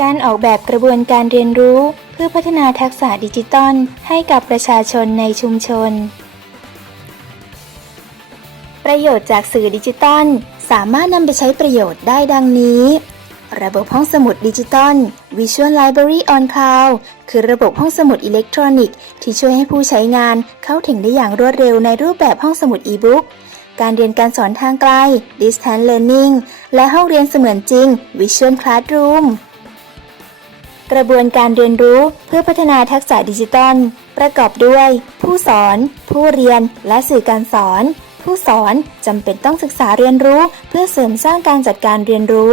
การอกแบบกระบวนการเรียนรู้ เพื่อพัฒนาทักษะดิจิตอลให้กับประชาชนในชุมชน ประโยชน์จากสื่อดิจิตอลสามารถนำไปใช้ประโยชน์ได้ดังนี้ ระบบห้องสมุดดิจิตอล Visual Library on Cloud คือระบบห้องสมุดอิเล็กทรอนิกส์ที่ช่วยให้ผู้ใช้งานเข้าถึงได้อย่างรวดเร็วในรูปแบบห้องสมุดอีบุ๊กการเรียนการสอนทางไกล Distance Learning และห้องเรียนเสมือนจริง Visual Classroom กระบวนการเรียนรู้เพื่อพัฒนาทักษะดิจิตอลประกอบด้วย ผู้สอน ผู้เรียน และสื่อการสอน ผู้สอนจำเป็นต้องศึกษาเรียนรู้ เพื่อเสริมสร้างการจัดการเรียนรู้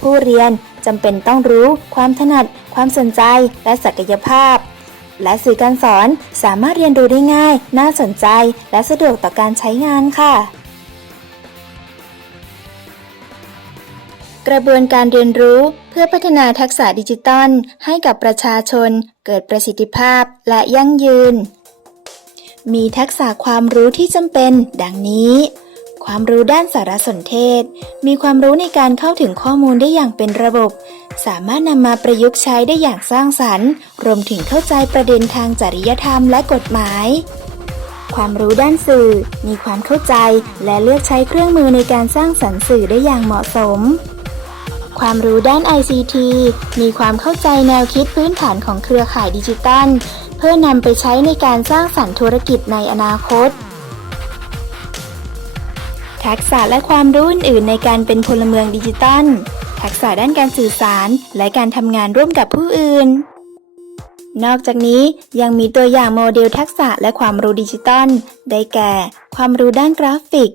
ผู้เรียนจำเป็นต้องรู้ ความถนัด ความสนใจ และศักยภาพ และสื่อการสอนสามารถเรียนรู้ได้ง่าย น่าสนใจ และสะดวกต่อการใช้งานค่ะ กระบวนการเรียนรู้เพื่อพัฒนาทักษะดิจิตอลให้กับประชาชน เกิดประสิทธิภาพและยั่งยืน มีทักษะความรู้ที่จำเป็น ดังนี้ ความรู้ด้านสารสนเทศ มีความรู้ในการเข้าถึงข้อมูลได้อย่างเป็นระบบ สามารถนำมาประยุกต์ใช้ได้อย่างสร้างสรรค์ รวมถึงเข้าใจประเด็นทางจริยธรรมและกฎหมายความรู้ด้านสื่อ มีความเข้าใจและเลือกใช้เครื่องมือในการสร้างสรรค์สื่อได้อย่างเหมาะสม ความรู้ด้าน ICT มีความเข้าใจแนวคิดพื้นฐานของเครือข่ายดิจิตัล เพื่อนำไปใช้ในการสร้างสรรค์ธุรกิจในอนาคต ทักษะและความรู้อื่นในการเป็นพลเมืองดิจิตัล ทักษะด้านการสื่อสารและการทำงานร่วมกับผู้อื่น นอกจากนี้ยังมีตัวอย่างโมเดลทักษะและความรู้ดิจิตอลได้แก่ ความรู้ด้านกราฟิก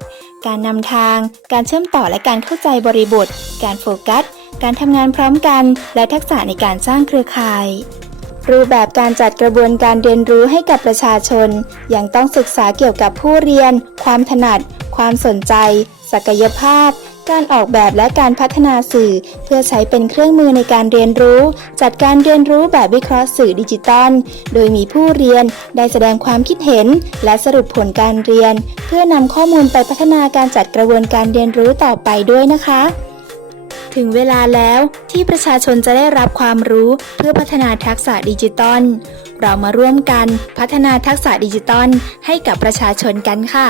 การนำทาง การเชื่อมต่อและการเข้าใจบริบท การโฟกัส การทำงานพร้อมกัน และทักษะในการสร้างเครือข่าย รูปแบบการจัดกระบวนการเรียนรู้ให้กับประชาชน ยังต้องศึกษาเกี่ยวกับผู้เรียน ความถนัด ความสนใจ ศักยภาพ การออกแบบและการพัฒนาสื่อ เพื่อใช้เป็นเครื่องมือในการเรียนรู้ จัดการเรียนรู้แบบวิเคราะห์สื่อดิจิตอลโดยมีผู้เรียนได้แสดงความคิดเห็น และสรุปผลการเรียน เพื่อนำข้อมูลไปพัฒนาการจัดกระบวนการเรียนรู้ต่อไปด้วยนะคะ ถึงเวลาแล้วที่ประชาชนจะได้รับความรู้เพื่อพัฒนาทักษะดิจิตอลเรามาร่วมกันพัฒนาทักษะดิจิตอลให้กับประชาชนกันค่ะ